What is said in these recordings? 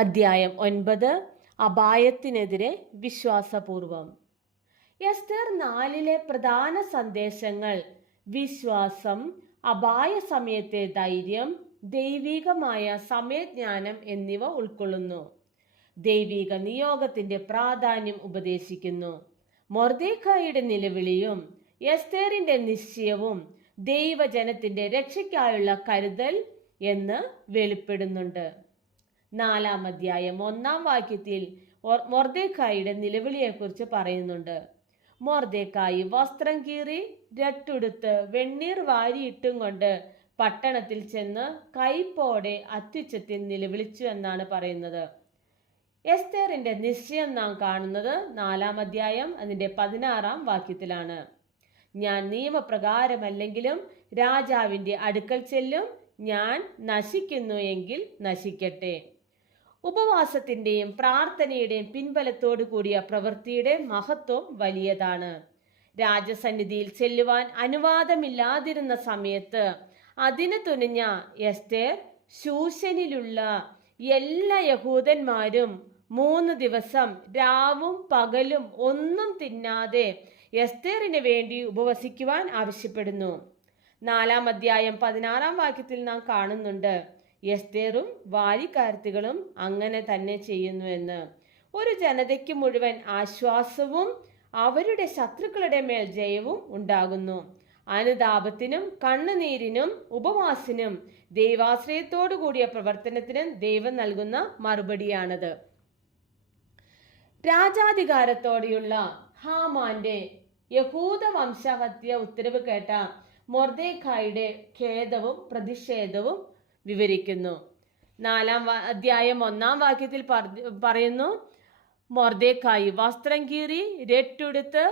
അധ്യായം 9. അപായത്തിനെതിരെ വിശ്വാസപൂർവം. എസ്തർ 4 പ്രധാന സന്ദേശങ്ങൾ വിശ്വാസം, അപായ സമയത്തെ ധൈര്യം, ദൈവികമായ സമയജ്ഞാനം എന്നിവ ഉൾക്കൊള്ളുന്നു. ദൈവിക നിയോഗത്തിന്റെ പ്രാധാന്യം ഉപദേശിക്കുന്നു. മൊർദെഖായിയുടെ നിലവിളിയും എസ്തേറിന്റെ നിശ്ചയവും ദൈവജനത്തിന്റെ രക്ഷയ്ക്കായുള്ള കരുതൽ എന്ന് വെളിപ്പെടുന്നുണ്ട്. 4-ാം അധ്യായം 1-ാം വാക്യത്തിൽ മൊർദെഖായിയുടെ നിലവിളിയെക്കുറിച്ച് പറയുന്നുണ്ട്. മൊർദെഖായി വസ്ത്രം കീറി രട്ടുടുത്ത് വെണ്ണീർ വാരിയിട്ടും കൊണ്ട് പട്ടണത്തിൽ ചെന്ന് കൈപ്പോടെ അത്യുച്ചത്തിൽ നിലവിളിച്ചു എന്നാണ് പറയുന്നത്. എസ്തേറിന്റെ നിശ്ചയം നാം കാണുന്നത് 4-ാം അധ്യായം അതിന്റെ 16-ാം വാക്യത്തിലാണ്. ഞാൻ നിയമപ്രകാരമല്ലെങ്കിലും രാജാവിന്റെ അടുക്കൽ ചെല്ലും, ഞാൻ നശിക്കുന്നു എങ്കിൽ നശിക്കട്ടെ. ഉപവാസത്തിന്റെയും പ്രാർത്ഥനയുടെയും പിൻബലത്തോടു കൂടിയ പ്രവൃത്തിയുടെ മഹത്വം വലിയതാണ്. രാജസന്നിധിയിൽ ചെല്ലുവാൻ അനുവാദമില്ലാതിരുന്ന സമയത്ത് അതിന് തുനിഞ്ഞ എസ്തേർ ശൂശനിലുള്ള എല്ലാ യഹൂദന്മാരും 3 ദിവസം രാവും പകലും ഒന്നും തിന്നാതെ എസ്തേറിന് വേണ്ടി ഉപവസിക്കുവാൻ ആവശ്യപ്പെടുന്നു. 4-ാം അധ്യായം 16-ാം വാക്യത്തിൽ നാം കാണുന്നുണ്ട്, എസ്തേറും വാരിക്കാരത്തികളും അങ്ങനെ തന്നെ ചെയ്യുന്നു എന്ന്. ഒരു ജനതയ്ക്ക് മുഴുവൻ ആശ്വാസവും അവരുടെ ശത്രുക്കളുടെ മേൽ ജയവും ഉണ്ടാകുന്നു. അനുതാപത്തിനും കണ്ണുനീരിനും ഉപവാസത്തിനും ദൈവാശ്രയത്തോടു കൂടിയ പ്രവർത്തനത്തിനും ദൈവം നൽകുന്ന മറുപടിയാണത്. രാജാധികാരത്തോടെയുള്ള ഹാമാന്റെ യഹൂദ വംശഹത്യ ഉത്തരവ് കേട്ട മൊർദെഖായിയുടെ ഖേദവും പ്രതിഷേധവും വിവരിക്കുന്നു. 4-ാം അധ്യായം 1-ാം വാക്യത്തിൽ പറയുന്നു, മൊർദെഖായി വസ്ത്രം കീറി രട്ടുടുത്ത്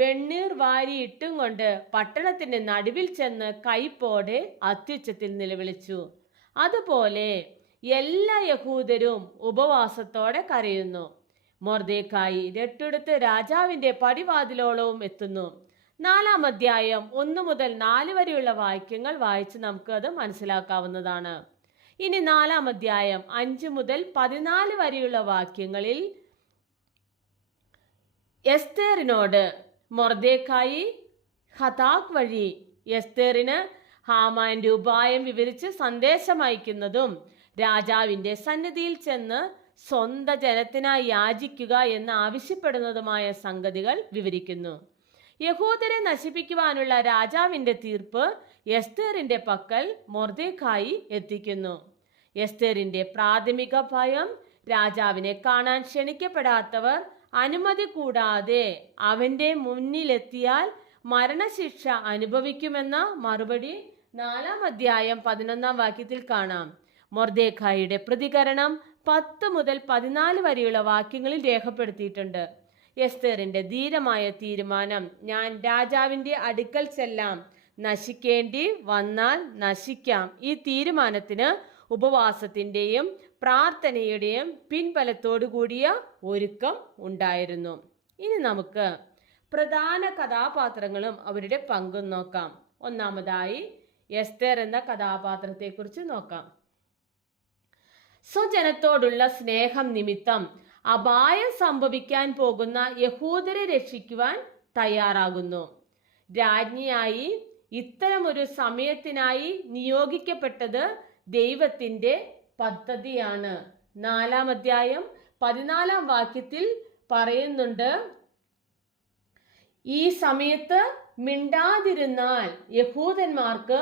വെണ്ണീർ വാരിയിട്ടും കൊണ്ട് പട്ടണത്തിന്റെ നടുവിൽ ചെന്ന് കൈപ്പോടെ അത്യുച്ചത്തിൽ നിലവിളിച്ചു. അതുപോലെ എല്ലാ യഹൂദരും ഉപവാസത്തോടെ കരയുന്നു. മൊർദെഖായി രട്ടുടുത്ത് രാജാവിന്റെ പടിവാതിലോളവും എത്തുന്നു. 4-ാം അധ്യായം 1 മുതൽ 4 വരെയുള്ള വാക്യങ്ങൾ വായിച്ച് നമുക്ക് അത് മനസ്സിലാക്കാവുന്നതാണ്. ഇനി 4-ാം അധ്യായം 5 മുതൽ 14 വരെയുള്ള വാക്യങ്ങളിൽ എസ്തേറിനോട് മൊർദെഖായി ഹതാക്ക് വഴി എസ്തേറിന് ഹാമാന്റെ ഉപായം വിവരിച്ച് സന്ദേശം അയക്കുന്നതും രാജാവിന്റെ സന്നിധിയിൽ ചെന്ന് സ്വന്തം ജനത്തിനായി യാചിക്കുക എന്ന് ആവശ്യപ്പെടുന്നതുമായ സംഗതികൾ വിവരിക്കുന്നു. യഹൂദരെ നശിപ്പിക്കുവാനുള്ള രാജാവിന്റെ തീർപ്പ് എസ്തേറിന്റെ പക്കൽ മൊർദെഖായി എത്തിക്കുന്നു. എസ്തേറിന്റെ പ്രാഥമിക ഭയം രാജാവിനെ കാണാൻ ക്ഷണിക്കപ്പെടാത്തവർ അനുമതി കൂടാതെ അവന്റെ മുന്നിലെത്തിയാൽ മരണശിക്ഷ അനുഭവിക്കുമെന്ന മറുപടി 4-ാം അധ്യായം 11-ാം വാക്യത്തിൽ കാണാം. മൊർദെഖായിയുടെ പ്രതികരണം 10 മുതൽ 14 വരെയുള്ള വാക്യങ്ങളിൽ രേഖപ്പെടുത്തിയിട്ടുണ്ട്. എസ്തേറിന്റെ ധീരമായ തീരുമാനം, ഞാൻ രാജാവിന്റെ അടുക്കൽ ചെല്ലാം, നശിക്കേണ്ടി വന്നാൽ നശിക്കാം. ഈ തീരുമാനത്തിന് ഉപവാസത്തിന്റെയും പ്രാർത്ഥനയുടെയും പിൻബലത്തോടു കൂടിയ ഒരുക്കം ഉണ്ടായിരുന്നു. ഇനി നമുക്ക് പ്രധാന കഥാപാത്രങ്ങളും അവരുടെ പങ്കും നോക്കാം. ഒന്നാമതായി എസ്തേർ എന്ന കഥാപാത്രത്തെക്കുറിച്ച് നോക്കാം. സ്വജനത്തോടുള്ള സ്നേഹം നിമിത്തം അപായം സംഭവിക്കാൻ പോകുന്ന യഹൂദരെ രക്ഷിക്കുവാൻ തയ്യാറാകുന്നു. രാജ്ഞിയായി ഇത്തരമൊരു സമയത്തിനായി നിയോഗിക്കപ്പെട്ടത് ദൈവത്തിന്റെ പദ്ധതിയാണ്. 4-ാം അധ്യായം 14-ാം വാക്യത്തിൽ പറയുന്നുണ്ട്, ഈ സമയത്ത് മിണ്ടാതിരുന്നാൽ യഹൂദന്മാർക്ക്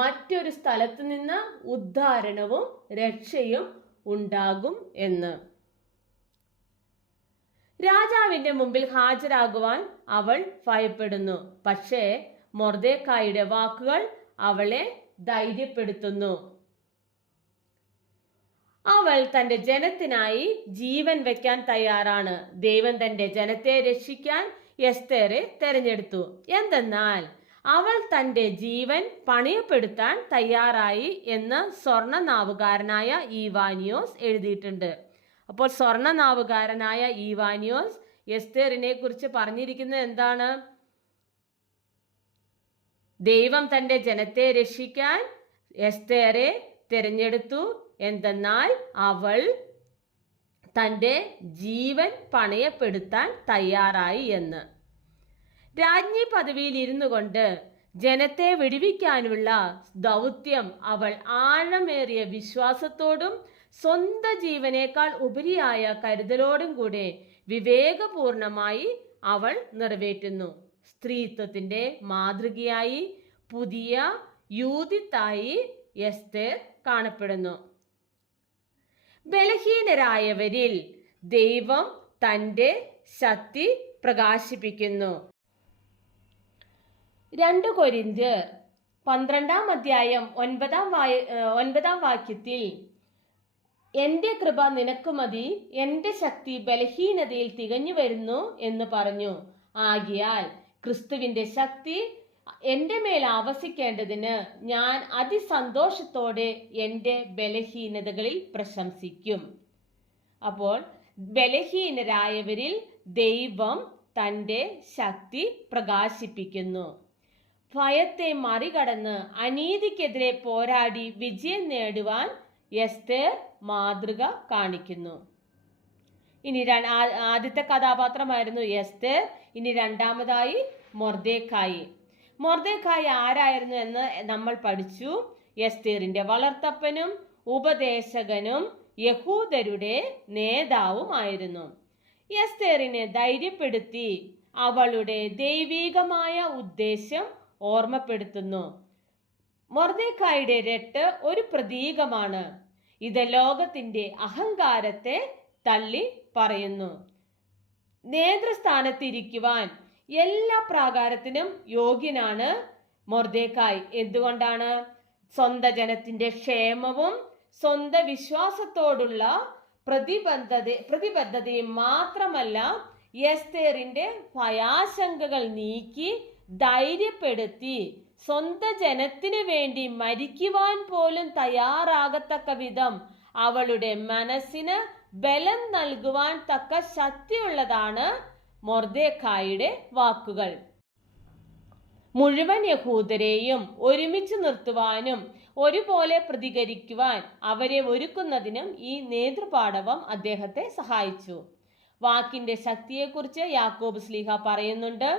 മറ്റൊരു സ്ഥലത്ത് നിന്ന് ഉദ്ധാരണവും രക്ഷയും ഉണ്ടാകും എന്ന്. രാജാവിന്റെ മുമ്പിൽ ഹാജരാകുവാൻ അവൾ ഭയപ്പെടുന്നു. പക്ഷേ മൊർദെഖായിയുടെ വാക്കുകൾ അവളെ ധൈര്യപ്പെടുത്തുന്നു. അവൾ തന്റെ ജനത്തിനായി ജീവൻ വെക്കാൻ തയ്യാറാണ്. ദൈവം തന്റെ ജനത്തെ രക്ഷിക്കാൻ എസ്തേറെ തെരഞ്ഞെടുത്തു. എന്തെന്നാൽ അവൾ തന്റെ ജീവൻ പണയപ്പെടുത്താൻ തയ്യാറായി എന്ന് സ്വർണനാവുകാരനായ ഈവാനിയോസ് എഴുതിയിട്ടുണ്ട്. അപ്പോൾ സ്വർണനാവുകാരനായ ഈവാനിയോസ് എസ്തേറിനെ കുറിച്ച് പറഞ്ഞിരിക്കുന്നത് എന്താണ്? ദൈവം തന്റെ ജനത്തെ രക്ഷിക്കാൻ എസ്തേറെ തിരഞ്ഞെടുത്തു. എന്തെന്നാൽ അവൾ തൻ്റെ ജീവൻ പണയപ്പെടുത്താൻ തയ്യാറായി എന്ന്. രാജ്ഞി പദവിയിൽ ഇരുന്നു കൊണ്ട് ജനത്തെ വിടുവിക്കാനുള്ള ദൗത്യം അവൾ ആഴമേറിയ വിശ്വാസത്തോടും സ്വന്തം ജീവനേക്കാൾ ഉപരിയായ കരുതലോടും കൂടെ വിവേകപൂർണമായി അവൾ നിറവേറ്റുന്നു. സ്ത്രീത്വത്തിന്റെ മാതൃകയായി പുതിയ യൂതിത്തായി എസ്തേർ കാണപ്പെടുന്നു. ബലഹീനരായവരിൽ ദൈവം തൻ്റെ ശക്തി പ്രകാശിപ്പിക്കുന്നു. 2 കൊരിന്ത്യർ 12 അധ്യായം 9 വാക്യത്തിൽ എൻ്റെ കൃപ നിനക്ക് മതി, എൻ്റെ ശക്തി ബലഹീനതയിൽ തികഞ്ഞു വരുന്നു എന്ന് പറഞ്ഞു. ആകിയാൽ ക്രിസ്തുവിന്റെ ശക്തി എൻ്റെ മേൽ ആവസിക്കേണ്ടതിന് ഞാൻ അതിസന്തോഷത്തോടെ എൻ്റെ ബലഹീനതകളിൽ പ്രശംസിക്കും. അപ്പോൾ ബലഹീനരായവരിൽ ദൈവം തൻ്റെ ശക്തി പ്രകാശിപ്പിക്കുന്നു. ഭയത്തെ മറികടന്ന് അനീതിക്കെതിരെ പോരാടി വിജയം നേടുവാൻ എസ്തേർ മാതൃക കാണിക്കുന്നു. ഇനി ആദ്യത്തെ കഥാപാത്രമായിരുന്നു എസ്തേർ. ഇനി രണ്ടാമതായി മൊർദെഖായി. മൊർദെഖായി ആരായിരുന്നു എന്ന് നമ്മൾ പഠിച്ചു. എസ്തേറിന്റെ വളർത്തപ്പനും ഉപദേശകനും യഹൂദരുടെ നേതാവുമായിരുന്നു. എസ്തേറിനെ ധൈര്യപ്പെടുത്തി അവളുടെ ദൈവികമായ ഉദ്ദേശം ഓർമ്മപ്പെടുത്തുന്നു. മൊർദെഖായിയുടെ രട്ട് ഒരു പ്രതീകമാണ്. ഇത് ലോകത്തിന്റെ അഹങ്കാരത്തെ തള്ളി പറയുന്നു. നേതൃസ്ഥാനത്തിരിക്കുവാൻ എല്ലാ പ്രാകാരത്തിനും യോഗ്യനാണ് മൊർദെഖായി. എന്തുകൊണ്ടാണ്? സ്വന്തം ജനത്തിന്റെ ക്ഷേമവും സ്വന്തം വിശ്വാസത്തോടുള്ള പ്രതിബദ്ധതയും മാത്രമല്ല, എസ്തേറിന്റെ ഭയാശങ്കകൾ നീക്കി ധൈര്യപ്പെടുത്തി സ്വന്തം ജനത്തിനു വേണ്ടി മരിക്കുവാൻ പോലും തയ്യാറാകത്തക്ക വിധം അവളുടെ മനസ്സിന് ബലം നൽകുവാൻ തക്ക ശക്തിയുള്ളതാണ് മൊർദെഖായിയുടെ വാക്കുകൾ. മുഴുവൻ യഹൂദരെയും ഒരുമിച്ച് നിർത്തുവാനും ഒരുപോലെ പ്രതികരിക്കുവാൻ അവരെ ഒരുക്കുന്നതിനും ഈ നേതൃപാടവം അദ്ദേഹത്തെ സഹായിച്ചു. വാക്കിന്റെ ശക്തിയെക്കുറിച്ച് യാക്കോബ് ശ്ലീഹ പറയുന്നുണ്ട്.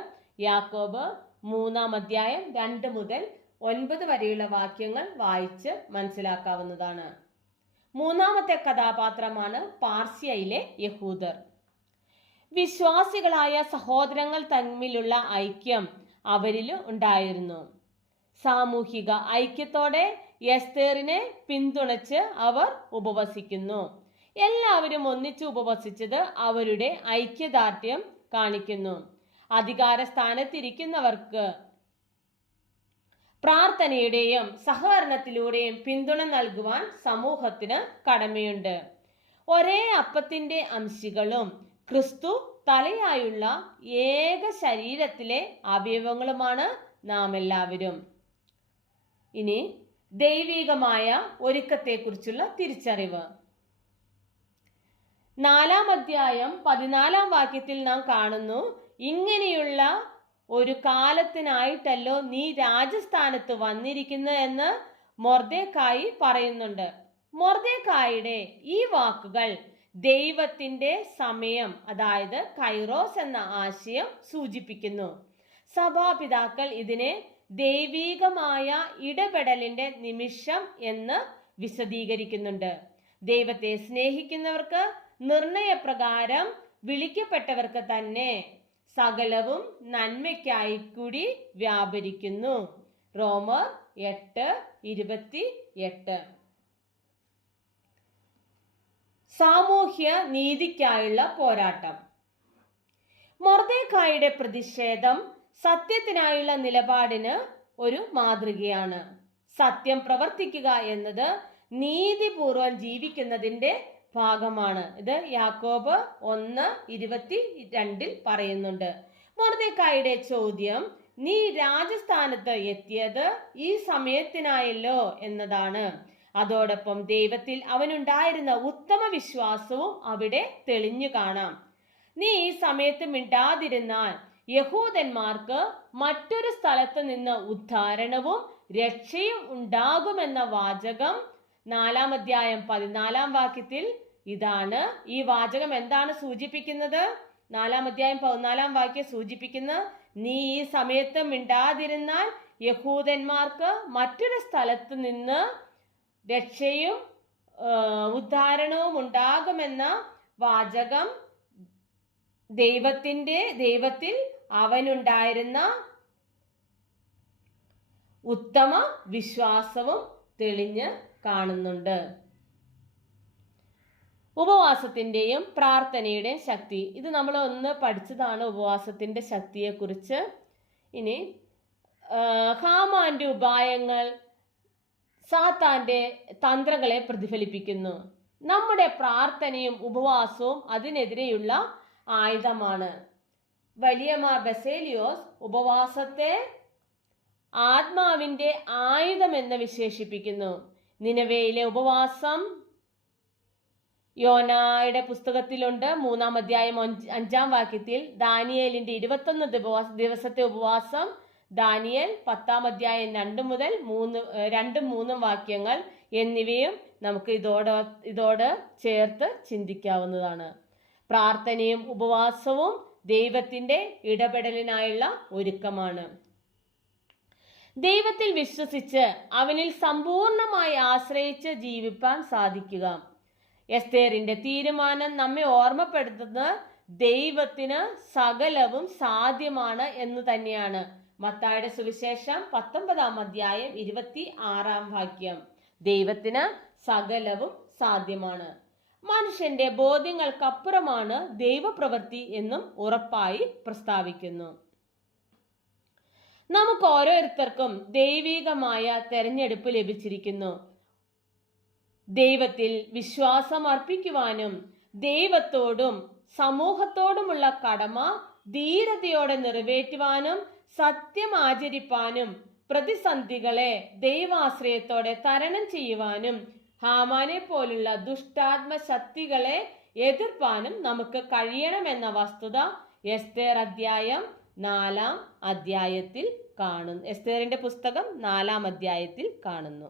യാക്കോബ് 3 അധ്യായം 2 മുതൽ 9 വരെയുള്ള വാക്യങ്ങൾ വായിച്ച് മനസ്സിലാക്കാവുന്നതാണ്. മൂന്നാമത്തെ കഥാപാത്രമാണ് പാർസ്യയിലെ യഹൂദർ. വിശ്വാസികളായ സഹോദരങ്ങൾ തമ്മിലുള്ള ഐക്യം അവരിൽ ഉണ്ടായിരുന്നു. സാമൂഹിക ഐക്യത്തോടെ എസ്തേറിനെ പിന്തുണച്ച് അവർ ഉപവസിക്കുന്നു. എല്ലാവരും ഒന്നിച്ച് ഉപവസിച്ചത് അവരുടെ ഐക്യദാർഢ്യം കാണിക്കുന്നു. അധികാര സ്ഥാനത്തിരിക്കുന്നവർക്ക് പ്രാർത്ഥനയുടെയും സഹകരണത്തിലൂടെയും പിന്തുണ നൽകുവാൻ സമൂഹത്തിന് കടമയുണ്ട്. ഒരേ അപ്പത്തിന്റെ അംശികളും ക്രിസ്തു തലയായുള്ള ഏക ശരീരത്തിലെ അവയവങ്ങളുമാണ് നാം എല്ലാവരും. ഇനി ദൈവികമായ ഒരുക്കത്തെക്കുറിച്ചുള്ള തിരിച്ചറിവ്. 4 അധ്യായം 14 വാക്യത്തിൽ നാം കാണുന്നു, ഇങ്ങനെയുള്ള ഒരു കാലത്തിനായിട്ടല്ലോ നീ രാജസ്ഥാനത്ത് വന്നിരിക്കുന്നു എന്ന് മൊർദെഖായി പറയുന്നുണ്ട്. മൊർദെഖായിയുടെ ഈ വാക്കുകൾ ദൈവത്തിന്റെ സമയം, അതായത് കൈറോസ് എന്ന ആശയം സൂചിപ്പിക്കുന്നു. സഭാപിതാക്കൾ ഇതിനെ ദൈവികമായ ഇടപെടലിന്റെ നിമിഷം എന്ന് വിശദീകരിക്കുന്നുണ്ട്. ദൈവത്തെ സ്നേഹിക്കുന്നവർക്ക് നിർണയപ്രകാരം വിളിക്കപ്പെട്ടവർക്ക് തന്നെ സകലവും നന്മയ്ക്കായി കൂടി വ്യാപരിക്കുന്നു. റോമർ 8:28. സാമൂഹ്യ നീതിക്കായുള്ള പോരാട്ടം. മൊർദെഖായിയുടെ പ്രതിഷേധം സത്യത്തിനായുള്ള നിലപാടിന് ഒരു മാതൃകയാണ്. സത്യം പ്രവർത്തിക്കുക എന്നത് നീതിപൂർവം ജീവിക്കുന്നതിന്റെ ഭാഗമാണ്. ഇത് യാക്കോബ് 1:22 പറയുന്നുണ്ട്. മൊർദെഖായിയുടെ ചോദ്യം, നീ രാജസ്ഥാനത്ത് എത്തിയത് ഈ സമയത്തിനായല്ലോ എന്നതാണ്. അതോടൊപ്പം ദൈവത്തിൽ അവനുണ്ടായിരുന്ന ഉത്തമ വിശ്വാസവും അവിടെ തെളിഞ്ഞു കാണാം. നീ ഈ സമയത്ത് മിണ്ടാതിരുന്നാൽ യഹൂദന്മാർക്ക് മറ്റൊരു സ്ഥലത്ത് നിന്ന് ഉദ്ധാരണവും രക്ഷയും ഉണ്ടാകുമെന്ന വാചകം 4 അധ്യായം 14 വാക്യത്തിൽ ഇതാണ് ഈ വാചകം എന്താണ് സൂചിപ്പിക്കുന്നത്? 4-ാം അധ്യായം 14-ാം വാക്യം സൂചിപ്പിക്കുന്ന, നീ ഈ സമയത്ത് മിണ്ടാതിരുന്നാൽ യഹൂദന്മാർക്ക് മറ്റൊരു സ്ഥലത്ത് നിന്ന് രക്ഷയും ഉദ്ധാരണവും ഉണ്ടാകുമെന്ന വാചകം ദൈവത്തിൽ അവനുണ്ടായിരുന്ന ഉത്തമ വിശ്വാസവും തെളിഞ്ഞ് കാണുന്നുണ്ട്. ഉപവാസത്തിന്റെയും പ്രാർത്ഥനയുടെയും ശക്തി, ഇത് നമ്മൾ ഒന്ന് പഠിച്ചതാണ് ഉപവാസത്തിന്റെ ശക്തിയെക്കുറിച്ച്. ഇനി ഹാമാന്റെ ഉപായങ്ങൾ സാത്താന്റെ തന്ത്രങ്ങളെ പ്രതിഫലിപ്പിക്കുന്നു. നമ്മുടെ പ്രാർത്ഥനയും ഉപവാസവും അതിനെതിരെയുള്ള ആയുധമാണ്. വലിയ മാർ ബസേലിയോസ് ഉപവാസത്തെ ആത്മാവിന്റെ ആയുധമെന്ന് വിശേഷിപ്പിക്കുന്നു. നിനവേയിലെ ഉപവാസം യോനായുടെ പുസ്തകത്തിലുണ്ട്. 3-ാം അധ്യായം 5-ാം വാക്യത്തിൽ ദാനിയേലിന്റെ 21 ദിവസത്തെ ഉപവാസം, ദാനിയേൽ 10-ാം അധ്യായം 2-3 വാക്യങ്ങൾ എന്നിവയും നമുക്ക് ഇതോട് ചേർത്ത് ചിന്തിക്കാവുന്നതാണ്. പ്രാർത്ഥനയും ഉപവാസവും ദൈവത്തിന്റെ ഇടപെടലിനായുള്ള ഒരുക്കമാണ്. ദൈവത്തിൽ വിശ്വസിച്ച് അവനിൽ സമ്പൂർണമായി ആശ്രയിച്ച് ജീവിപ്പാൻ സാധിക്കുക. എസ്തേറിന്റെ തീരുമാനം നമ്മെ ഓർമ്മപ്പെടുത്തുന്നത് ദൈവത്തിന് സകലവും സാധ്യമാണ് എന്ന് തന്നെയാണ്. മത്തായിയുടെ സുവിശേഷം 19-ാം അധ്യായം 26-ാം വാക്യം, ദൈവത്തിന് സകലവും സാധ്യമാണ്. മനുഷ്യന്റെ ബോധ്യങ്ങൾക്കപ്പുറമാണ് ദൈവപ്രവൃത്തി എന്നും ഉറപ്പായി പ്രസ്താവിക്കുന്നു. നമുക്ക് ഓരോരുത്തർക്കും ദൈവികമായ തെരഞ്ഞെടുപ്പ് ലഭിച്ചിരിക്കുന്നു. ദൈവത്തിൽ വിശ്വാസം അർപ്പിക്കുവാനും ദൈവത്തോടും സമൂഹത്തോടുമുള്ള കടമ ധീരതയോടെ നിറവേറ്റുവാനും സത്യം ആചരിപ്പാനും പ്രതിസന്ധികളെ ദൈവാശ്രയത്തോടെ തരണം ചെയ്യുവാനും ഹാമാനെ പോലുള്ള ദുഷ്ടാത്മ ശക്തികളെ എതിർപ്പാനും നമുക്ക് കഴിയണമെന്ന വസ്തുത എസ്തേർ അധ്യായം 4-ാം അധ്യായത്തിൽ കാണുന്നു. എസ്തേറിന്റെ പുസ്തകം 4-ാം അധ്യായത്തിൽ കാണുന്നു.